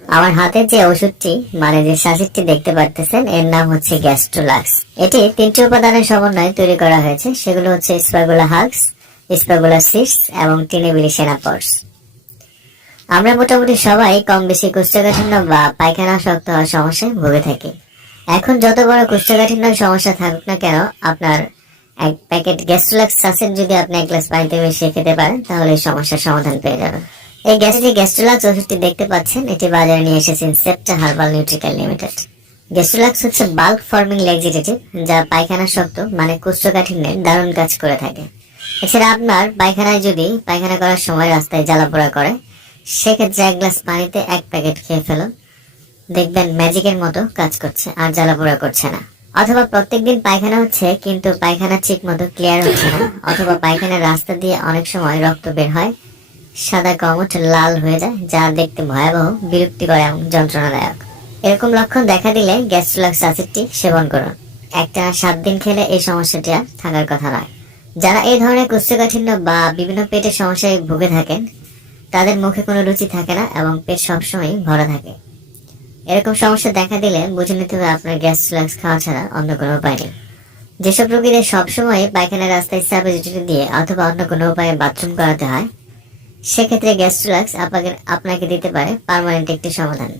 আমার হাতে যে ওষুধটি মানে যে শাসিকটি দেখতে পারতেছেন, এর নাম হচ্ছে গ্যাস্ট্রোলাক্স। এটি তিনটি উপাদানের সমন্বয়ে তৈরি করা হয়েছে, সেগুলো হচ্ছে স্পাগুলা হাগস, স্পাগুলা সিস এবং টিনেবিলি সেনাপর্স। আমরা মোটামুটি সবাই কম বেশি কোষ্ঠকাঠিন্য বা পায়খানা শক্ত হওয়ার সমস্যায় ভুগে থাকি। এখন যত বড় কোষ্ঠকাঠিন্য সমস্যা থাকুক না কেন, আপনার এক প্যাকেট গ্যাস্ট্রোলাক্স সাসেট যদি আপনি এক গ্লাস পানিতে মিশিয়ে খেতে পারেন, তাহলে সমস্যার সমাধান পেয়ে যাবেন। এই গ্যাসে যে গ্যাস্ট্রোলাক্স ওষুধটি দেখতে পাচ্ছেন, এটি বাজারে নিয়ে এসেছেন সেপ্টা হার্বাল নিউট্রিক্যাল লিমিটেড গ্যাস্ট্রোলাক্স হচ্ছে বাল্ক ফর্মিং লেক্সিটেটিভ যা পায়খানা শক্ত মানে কোষ্ঠকাঠিন্যের দারুণ কাজ করে থাকে। এছাড়া আপনার পায়খানায় যদি পায়খানা করার সময় রাস্তায় জ্বালাপোড়া করে, সেক্ষেত্রে এক গ্লাস পানিতে এক প্যাকেট খেয়ে ফেলুন। দেখবেন ম্যাজিকের মতো কাজ করছে, আর জ্বালাপোড়া করছে না। অথবা প্রত্যেকদিন পায়খানা হচ্ছে, কিন্তু পায়খানা ঠিক মতো ক্লিয়ার হচ্ছে না, অথবা পায়খানার রাস্তা দিয়ে অনেক সময় রক্ত বের হয় সাদা কমট লাল হয়ে যায়, যা দেখতে ভয়াবহ, বিরক্তিকর এবং যন্ত্রণাদায়ক। এরকম লক্ষণ দেখা দিলে গ্যাস্ট্রোলাক্স অ্যাসিডটি সেবন করুন। একটা সাত দিন খেলে এই সমস্যাটি আর থাকার কথা নয়। যারা এই ধরনের কোষ্ঠকাঠিন্য বা বিভিন্ন পেটের সমস্যায় ভুগে থাকেন, তাদের মুখে কোনো রুচি থাকে না এবং পেট সবসময় ভরা থাকে। এরকম সমস্যা দেখা দিলে বুঝে নিতে হবে আপনার গ্যাস ফ্লাক্স খাওয়া ছাড়া অন্য কোনো উপায় নেই। যেসব রোগীদের সবসময় পায়খানার রাস্তায় সাবজিটি দিয়ে অথবা অন্য কোনো উপায়ে বাথরুম করাতে হয় সেক্ষেত্রে গ্যাস্ট্রোলাক্স আপনাকে আপনাকে দিতে পারে পারমানেন্ট একটি সমাধান।